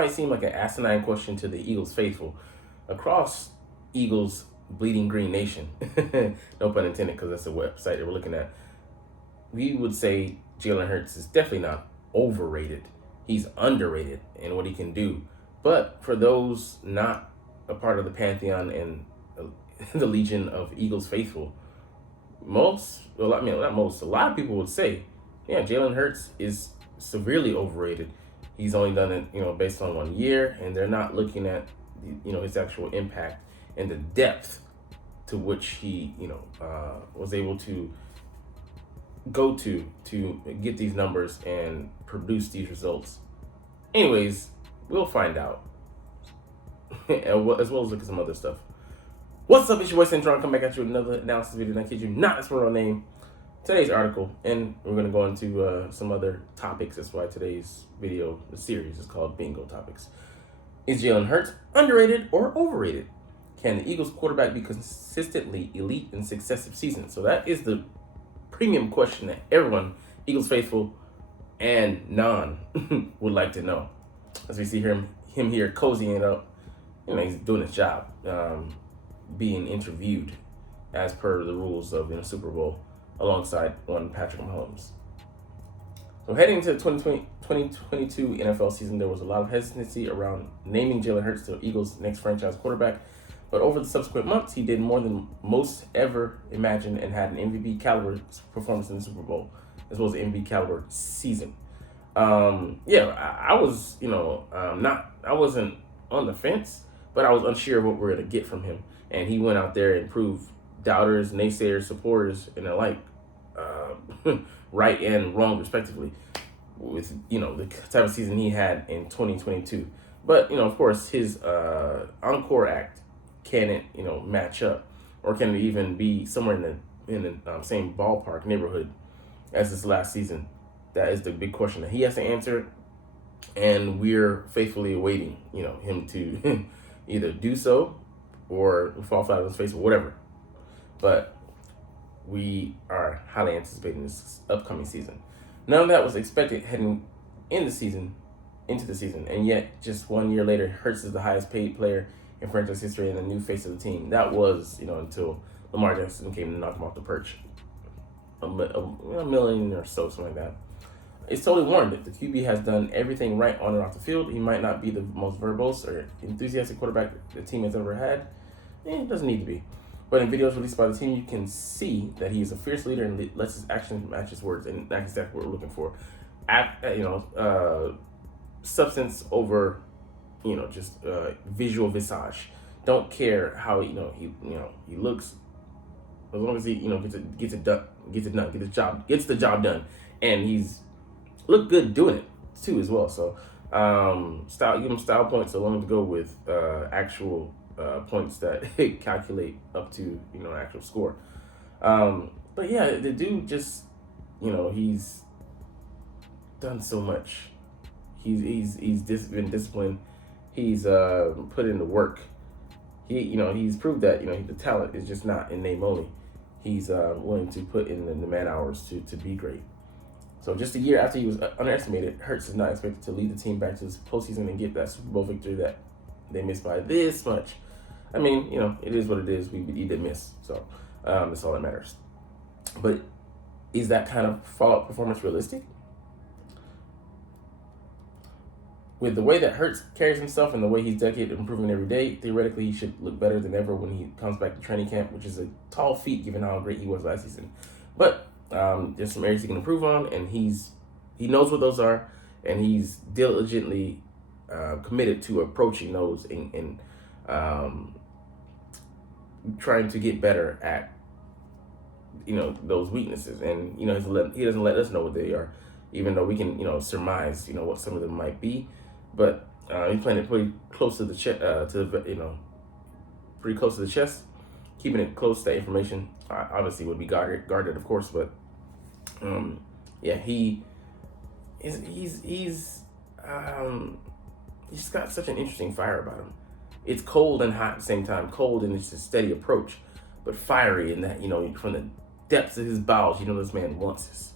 might seem like an asinine question to the Eagles faithful across Eagles bleeding green nation. No pun intended, because that's the website that we're looking at. We would say Jalen Hurts is definitely not overrated. He's underrated in what he can do. But for those not a part of the pantheon and the legion of Eagles faithful, not most, a lot of people would say, yeah, Jalen Hurts is severely overrated. He's only done it, based on 1 year, and they're not looking at, his actual impact and the depth to which he, was able to go to get these numbers and produce these results. Anyways, we'll find out, as well as look at some other stuff. What's up, it's your boy Cintron, come back at you with another analysis video, and I kid you not, that's my real name. Today's article, and we're going to go into some other topics. That's why today's video, the series, is called Bingo Topics. Is Jalen Hurts underrated or overrated? Can the Eagles quarterback be consistently elite in successive seasons? So that is the premium question that everyone, Eagles faithful and non, would like to know. As we see him here cozying it up, he's doing his job, being interviewed as per the rules of the Super Bowl alongside one Patrick Mahomes. So heading into the 2022 NFL season, there was a lot of hesitancy around naming Jalen Hurts the Eagles' next franchise quarterback. But over the subsequent months, he did more than most ever imagined and had an MVP caliber performance in the Super Bowl, as well as an MVP caliber season. I was, I wasn't on the fence, but I was unsure of what we're going to get from him. And he went out there and proved doubters, naysayers, supporters, and the like, right and wrong, respectively, with, the type of season he had in 2022. But, of course, his encore act, can it, match up, or can it even be somewhere in the same ballpark neighborhood as this last season? That is the big question that he has to answer, and we're faithfully awaiting, him to either do so or fall flat on his face or whatever. But we are highly anticipating this upcoming season. None of that was expected heading into the season, and yet just 1 year later, Hurts is the highest paid player in franchise history and the new face of the team. That was, until Lamar Jackson came to knock him off the perch. A million or so, something like that. It's totally warranted. The QB has done everything right on and off the field. He might not be the most verbose or enthusiastic quarterback the team has ever had. It doesn't need to be. But in videos released by the team, you can see that he is a fierce leader and lets his actions match his words, and that's exactly what we're looking for. Substance over, just visual visage. Don't care how he looks, as long as he gets the job done, and he's looked good doing it too as well. So give him style points along to go with actual points that calculate up to actual score. But yeah, the dude just he's done so much. He's been disciplined. He's put in the work. He's proved that the talent is just not in name only. He's willing to put in the man hours to be great. So just a year after he was underestimated, Hurts is not expected to lead the team back to this postseason and get that Super Bowl victory that they missed by this much. I mean, it is what it is. He did miss, so that's all that matters. But is that kind of follow-up performance realistic? With the way that Hurts carries himself and the way he's dedicated to improving every day, theoretically he should look better than ever when he comes back to training camp, which is a tall feat given how great he was last season. But there's some areas he can improve on, and he knows what those are, and he's diligently committed to approaching those and trying to get better at those weaknesses. And he doesn't let us know what they are, even though we can surmise what some of them might be. But he's playing it pretty close to the pretty close to the chest, keeping it close. That information obviously would be guarded, of course. But he's got such an interesting fire about him. It's cold and hot at the same time. Cold and it's a steady approach, but fiery in that from the depths of his bowels, this man wants this.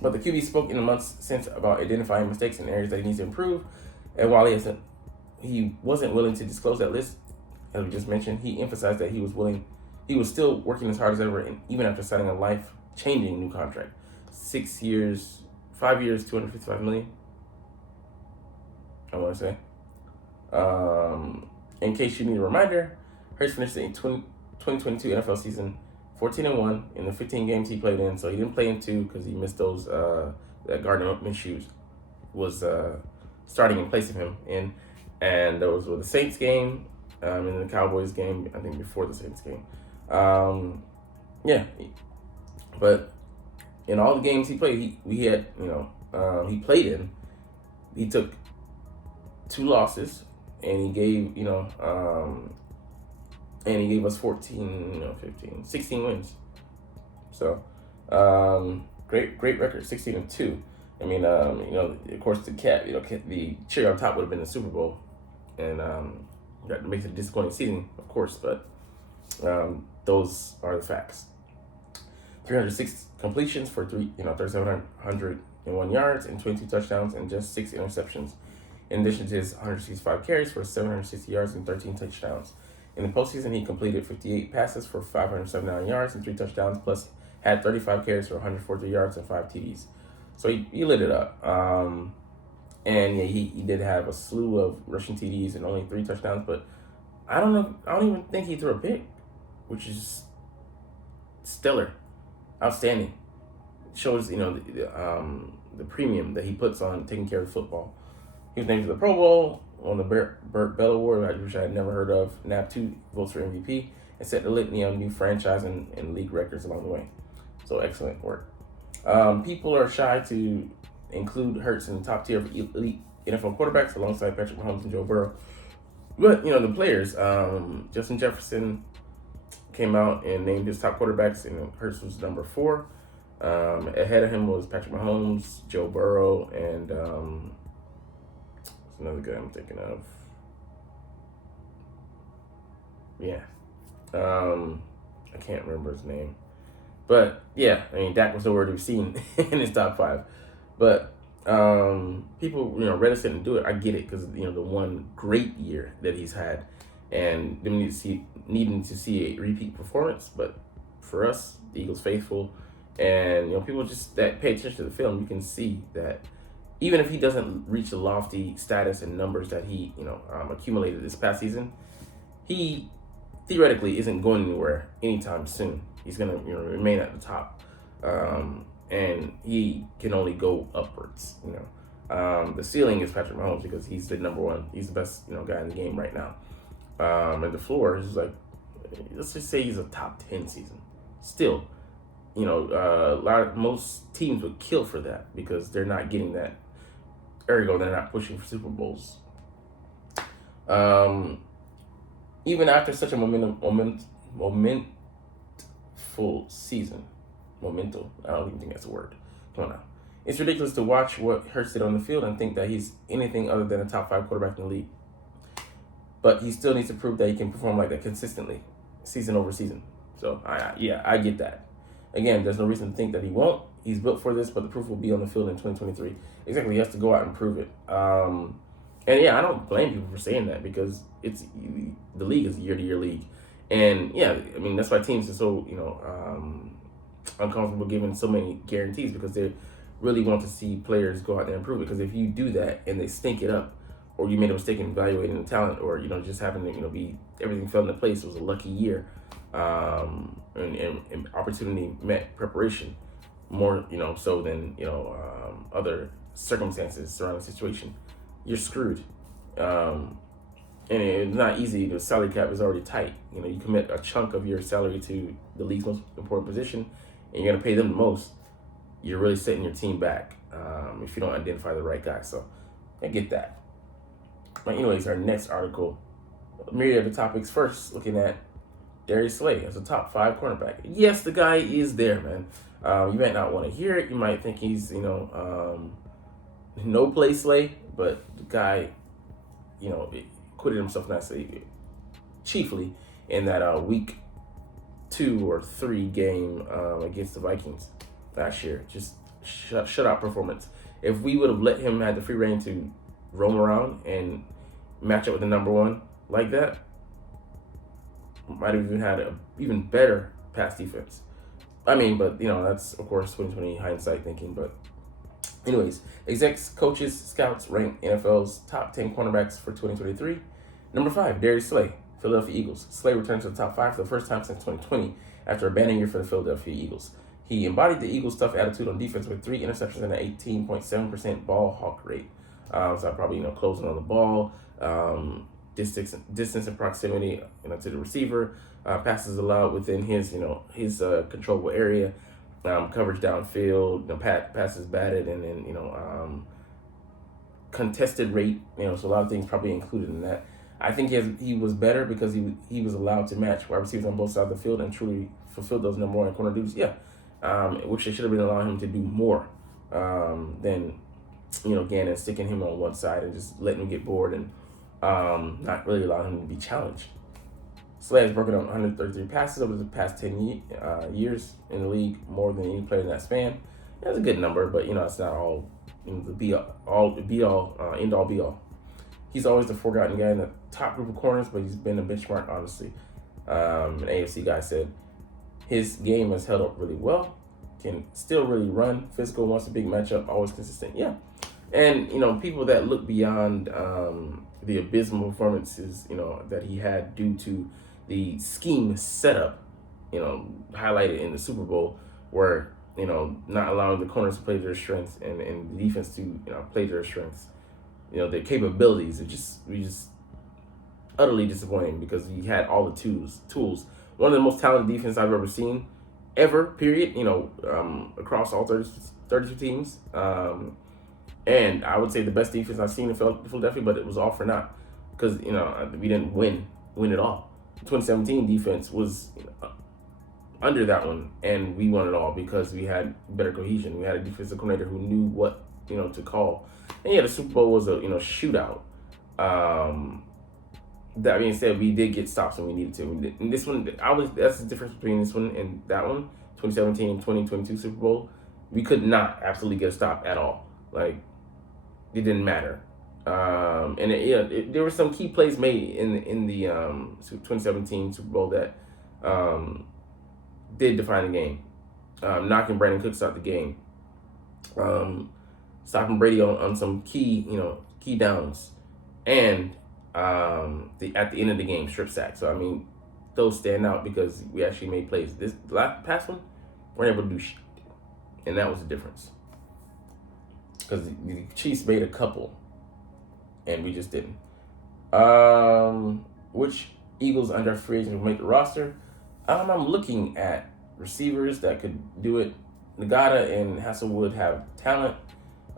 But the QB spoke in the months since about identifying mistakes and areas that he needs to improve. And while he wasn't willing to disclose that list, as we just mentioned, he emphasized that he was still working as hard as ever, and even after signing a life-changing new contract. 6 years, 5 years, $255 million, I want to say. In case you need a reminder, Hurts finished the 2022 NFL season 14-1 in the 15 games he played in. So he didn't play in 2 because he missed those that Gardner Minshew was starting in place of him in. And those were the Saints game and the Cowboys game, I think before the Saints game. But in all the games he played, he played in, he took 2 losses, and he gave, and he gave us 16 wins. So, great record, 16-2. I mean, of course, the cherry on top would have been the Super Bowl, and that makes it a disappointing season, of course, but those are the facts. 306 completions for 3,701 yards and 22 touchdowns and just 6 interceptions. In addition to his 165 carries for 760 yards and 13 touchdowns. In the postseason, he completed 58 passes for 579 yards and 3 touchdowns, plus had 35 carries for 143 yards and 5 TDs. So he lit it up. And yeah, he did have a slew of rushing TDs and only 3 touchdowns, but I don't even think he threw a pick, which is stellar, outstanding. Shows the premium that he puts on taking care of football. He was named to the Pro Bowl, on the Burt Bell Award, which I had never heard of, nabbed 2 votes for MVP, and set the litany of new franchise and league records along the way. So excellent work. People are shy to include Hurts in the top tier of elite NFL quarterbacks alongside Patrick Mahomes and Joe Burrow. But, the players, Justin Jefferson came out and named his top quarterbacks, and Hurts was number 4. Ahead of him was Patrick Mahomes, Joe Burrow, and another guy I'm thinking of. I can't remember his name. But, Dak was nowhere to be seen in his top 5. But people, reticent to do it. I get it because, the one great year that he's had and them needing to see a repeat performance. But for us, the Eagles faithful, and, people just that pay attention to the film, you can see that even if he doesn't reach the lofty status and numbers that he, accumulated this past season, he theoretically isn't going anywhere anytime soon. He's going to, remain at the top, and he can only go upwards. The ceiling is Patrick Mahomes because he's the number 1. He's the best, guy in the game right now. And the floor is like, let's just say he's a top 10 season. Still, most teams would kill for that because they're not getting that. Ergo, they're not pushing for Super Bowls. Even after such a momentful season. Momental. I don't even think that's a word. Come on now. It's ridiculous to watch what Hurts did on the field and think that he's anything other than a top 5 quarterback in the league. But he still needs to prove that he can perform like that consistently, season over season. So, I get that. Again, there's no reason to think that he won't. He's built for this, but the proof will be on the field in 2023. Exactly, he has to go out and prove it. And I don't blame people for saying that because the league is a year-to-year league. And that's why teams are so, uncomfortable giving so many guarantees because they really want to see players go out there and prove it. Because if you do that and they stink it up, or you made a mistake in evaluating the talent, or just having to, be everything fell into place, it was a lucky year, and opportunity met preparation more, so than other circumstances surrounding the situation, you're screwed. And it's not easy. The salary cap is already tight. You commit a chunk of your salary to the league's most important position, and you're going to pay them the most. You're really setting your team back if you don't identify the right guy. So I get that. But anyways, our next article, myriad of topics. First, looking at Darius as a top 5 cornerback. Yes, the guy is there, man. You might not want to hear it. You might think he's, no play Slay, but the guy, acquitted himself nicely, chiefly in that week 2 or 3 game against the Vikings last year. Just shutout performance. If we would have let him have the free reign to roam around and match up with the number one like that, might have even had a even better pass defense. I mean, but that's of course 2020 hindsight thinking. But anyways, execs, coaches, scouts rank NFL's top 10 cornerbacks for 2023. Number 5, Darius Slay, Philadelphia Eagles. Slay returns to the top 5 for the first time since 2020 after a banner year for the Philadelphia Eagles. He embodied the Eagles' tough attitude on defense with 3 interceptions and an 18.7% ball hawk rate. So probably closing on the ball, distance and proximity to the receiver, passes allowed within his controllable area, coverage downfield, passes batted, and then contested rate. So a lot of things probably included in that. I think he was better because he was allowed to match wide receivers on both sides of the field and truly fulfill those number one corner duties. Yeah. Which they should have been allowing him to do more than, Gannon sticking him on one side and just letting him get bored and not really allowing him to be challenged. Slay has broken up 133 passes over the past 10 years in the league, more than any player in that span. That's a good number, but it's not all the end all be all. He's always the forgotten guy in the top group of corners, but he's been a benchmark, honestly. An AFC guy said his game has held up really well, can still really run, physical, wants a big matchup, always consistent. Yeah. And, people that look beyond the abysmal performances, that he had due to the scheme setup, highlighted in the Super Bowl, where, not allowing the corners to play their strengths and the defense to, play their strengths. Their capabilities are just utterly disappointing because he had all the tools. One of the most talented defenses I've ever seen, period, across all 32 teams. And I would say the best defense I've seen in Philadelphia, but it was all for naught because, we didn't win it all. 2017 defense was under that one, and we won it all because we had better cohesion. We had a defensive coordinator who knew what, to call. And yeah, the Super Bowl was a, shootout. That being said, we did get stops when we needed to. And this one, that's the difference between this one and that one, 2017 and 2022 Super Bowl. We could not absolutely get a stop at all. Like, it didn't matter. There were some key plays made in the 2017 Super Bowl that did define the game. Knocking Brandon Cooks out the game. Stopping Brady on some key downs. And at the end of the game, strip sack. So, those stand out because we actually made plays. This past one, we weren't able to do shit. And that was the difference. Because the Chiefs made a couple, and we just didn't. Which Eagles undrafted free agents will make the roster? I'm looking at receivers that could do it. Nagata and Hasselwood have talent.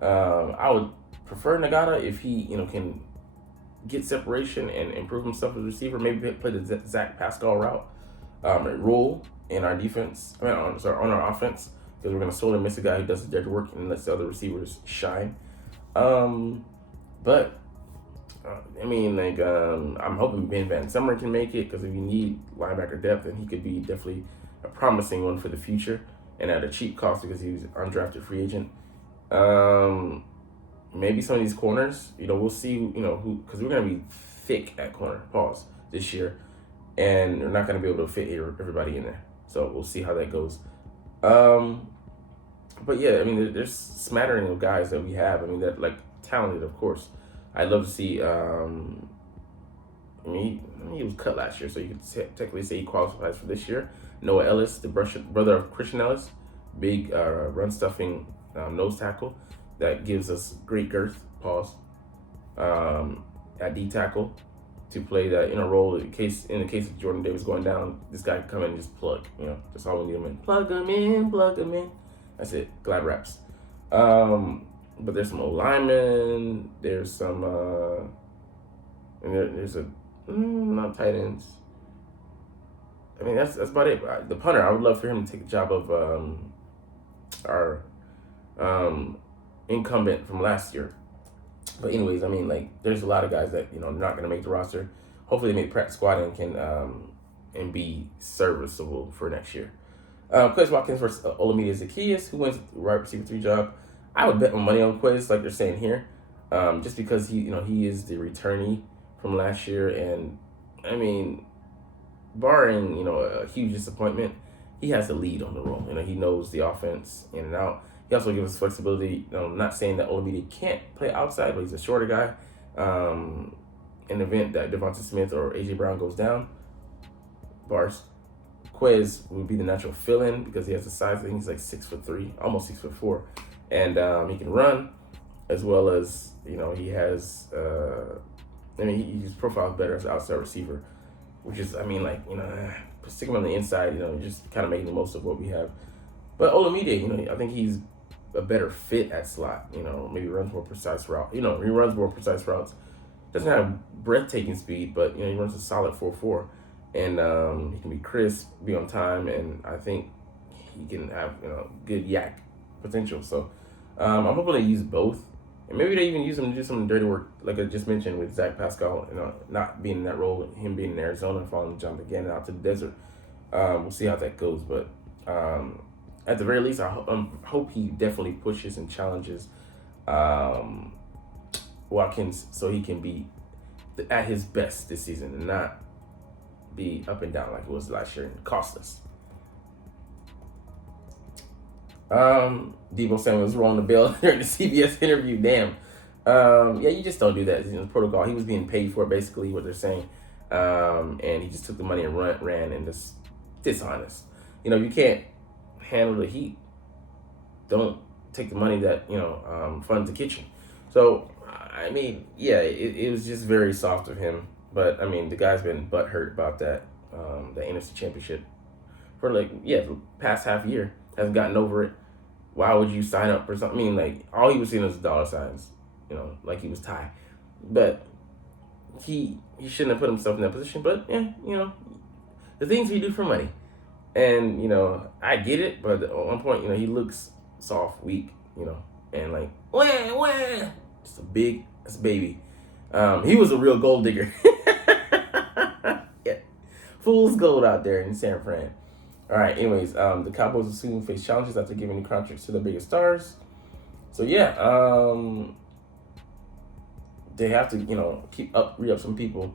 I would prefer Nagata if he, can get separation and improve himself as a receiver. Maybe play the Zach Pascal route. Role in our defense. On our offense. Because we're going to solely miss a guy who does the dirty work and lets the other receivers shine. I'm hoping Ben Van Summer can make it, because if you need linebacker depth, then he could be definitely a promising one for the future and at a cheap cost because he was an undrafted free agent. Maybe some of these corners, we'll see, who, because we're going to be thick at corner, this year, and we're not going to be able to fit everybody in there. So we'll see how that goes. But yeah, there's smattering of guys that we have. That talented, of course. I'd love to see. He was cut last year, so you could technically say he qualifies for this year. Noah Ellis, the brother of Christian Ellis, big run stuffing nose tackle that gives us great girth. At D tackle to play that role in the case of Jordan Davis going down. This guy can come in and just plug. That's all we need him in. Plug him in. That's it. Glad raps. But there's some O-linemen. There's some there's not tight ends. That's about it. The punter, I would love for him to take the job of our incumbent from last year. But anyways, there's a lot of guys that not going to make the roster. Hopefully, they make the practice squad and can and be serviceable for next year. Quez Watkins versus Olamide Zaccheaus. Who wins the wide receiver 3 job? I would bet my money on Quez, like they're saying here, just because he is the returnee from last year, and I mean, barring a huge disappointment, he has the lead on the role. He knows the offense in and out. He also gives us flexibility. Not saying that Olamide can't play outside, but he's a shorter guy. In the event that Devonta Smith or AJ Brown goes down, bars, Quez would be the natural fill-in because he has the size. I think he's like 6'3", almost 6'4", and he can run, as well as he has. His profile is better as an outside receiver, which is stick him on the inside. Just kind of making the most of what we have. But Olamide, I think he's a better fit at slot. Maybe runs more precise route. He runs more precise routes. Doesn't have breathtaking speed, but he runs a solid 4.4, and he can be crisp, be on time, and I think he can have good yak potential. So I'm hoping they use both, and maybe they even use him to do some dirty work, like I just mentioned with Zach Pascal, not being in that role, him being in Arizona and following Jonathan Gannon out to the desert. We'll see how that goes, but at the very least, I hope he definitely pushes and challenges Watkins so he can be at his best this season and not be up and down like it was last year and cost us. Deebo Samuel's rolling the bell during the CBS interview. Damn. Yeah, you just don't do that. It's protocol. He was being paid for it, basically, what they're saying. And he just took the money and ran and just dishonest. You can't handle the heat. Don't take the money that, funds the kitchen. So, it was just very soft of him. But, the guy's been butthurt about that, the NFC Championship for, the past half year. Hasn't gotten over it. Why would you sign up for something? All he was seeing was dollar signs, like he was Ty. But he shouldn't have put himself in that position. But, the things we do for money. And, I get it. But at one point, he looks soft, weak, and wah. Just that's a baby. He was a real gold digger. Yeah. Fool's gold out there in San Fran. All right, anyways, the Cowboys will soon face challenges after giving the contracts to the biggest stars. So, they have to, re-up some people.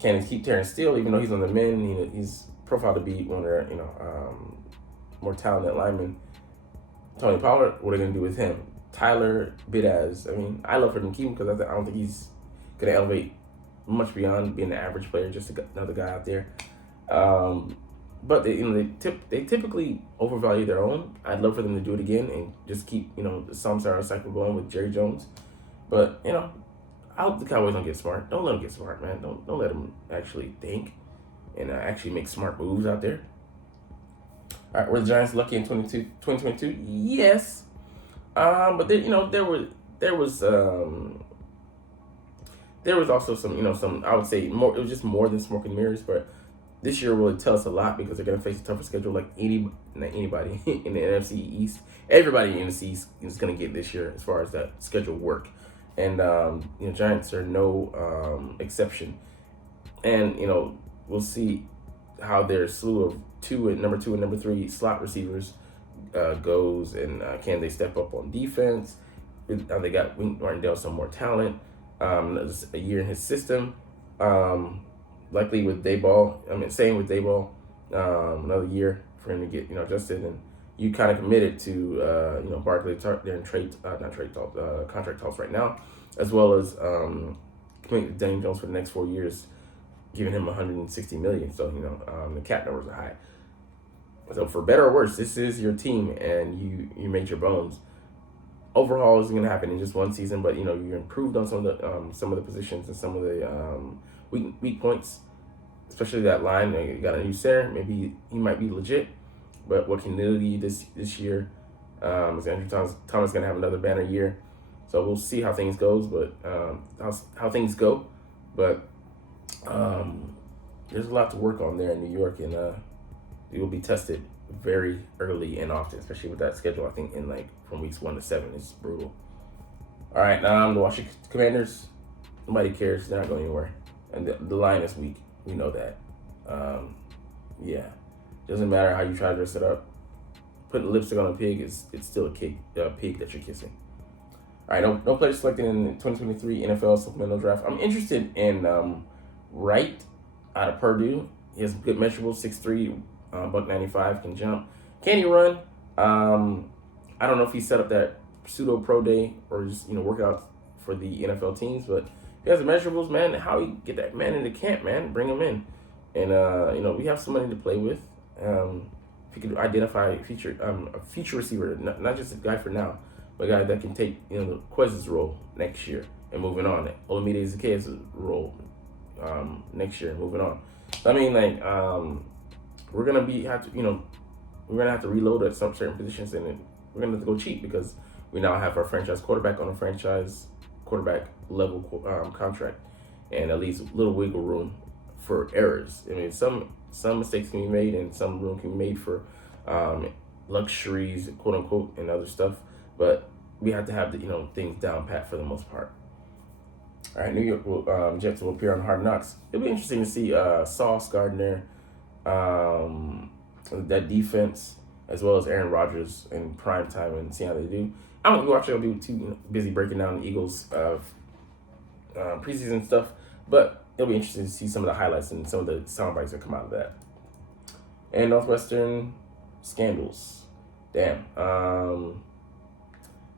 Can keep Terrence Steele, even though he's on the men. He's profiled to be one of their, more talented linemen. Tony Pollard, what are they going to do with him? Tyler Bidaz. I love for them to keep him because I don't think he's going to elevate much beyond being an average player, just another guy out there. But they typically overvalue their own. I'd love for them to do it again and just keep the Samsara cycle going with Jerry Jones. But I hope the Cowboys don't get smart. Don't let them get smart, man. Don't let them actually think and actually make smart moves out there. All right, were the Giants lucky in 2022? Yes. But there was also some I would say more. It was just more than smoke and mirrors, but this year will tell us a lot because they're going to face a tougher schedule like not anybody in the NFC East. Everybody in the NFC East is going to get this year as far as that schedule work. And, Giants are no exception. And, we'll see how their slew of number two and number three slot receivers goes, and can they step up on defense? They got Wink Martindale some more talent. A year in his system. Likely with Dayball. Same with Dayball. Another year for him to get adjusted, and you kind of committed to Barkley. They're in contract talks right now, as well as committing to Daniel Jones for the next 4 years, giving him $160 million. So the cap numbers are high. So for better or worse, this is your team, and you made your bones. Overhaul isn't going to happen in just one season, but you improved on some of the positions and some of the weak points, especially that line. You got a new center. Maybe he might be legit, but what can Lily this year? Is Andrew Thomas going to have another banner year? So we'll see how things goes, but how things go. But there's a lot to work on there in New York, and it will be tested very early and often, especially with that schedule. I think in from weeks 1 to 7, it's brutal. All right, now the Washington Commanders. Nobody cares. They're not going anywhere, and the line is weak. We know that. Doesn't matter how you try to dress it up. Putting lipstick on a pig it's still a pig that you're kissing. All right, no players selected in the 2023 NFL supplemental draft. I'm interested in Wright out of Purdue. He has good measurables, 6'3", buck 95, can jump. Can he run? I don't know if he set up that pseudo pro day or just work out for the NFL teams, but he has the measurables, man. How he get that man into camp, man? Bring him in, and we have some money to play with. If you could identify a future receiver, not just a guy for now, but a guy that can take Quez's role next year and moving on. Olamide Ezekiel's role next year and moving on. I mean, like we're gonna have to reload at some certain positions, and we're gonna have to go cheap because we now have our franchise quarterback on a franchise quarterback level contract, and at least a little wiggle room for errors. I mean, some mistakes can be made, and some room can be made for luxuries, quote unquote, and other stuff. But we have to have the things down pat for the most part. All right, New York Jets will appear on Hard Knocks. It'll be interesting to see Sauce Gardner, that defense, as well as Aaron Rodgers in prime time, and see how they do. I won't watch it. I'll be too busy breaking down the Eagles preseason stuff, but it'll be interesting to see some of the highlights and some of the sound bites that come out of that. And Northwestern scandals. Damn.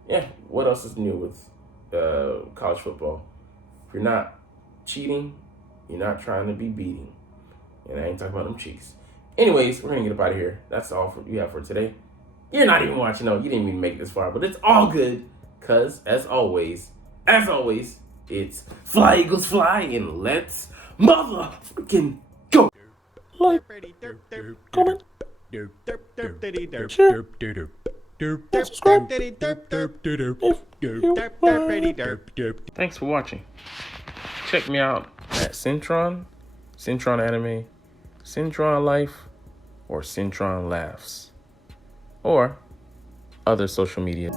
Yeah, what else is new with college football? If you're not cheating, you're not trying to be beating. And I ain't talking about them cheeks. Anyways, we're going to get up out of here. That's all we have for today. You're not even watching. No, you didn't even make it this far. But it's all good. Because, as always, it's fly, Eagles, fly, and let's motherfucking go. Like, comment, share, and subscribe if you like. Thanks for watching. Check me out at Cintron Anime, Cintron Life, or Cintron Laughs, or other social media.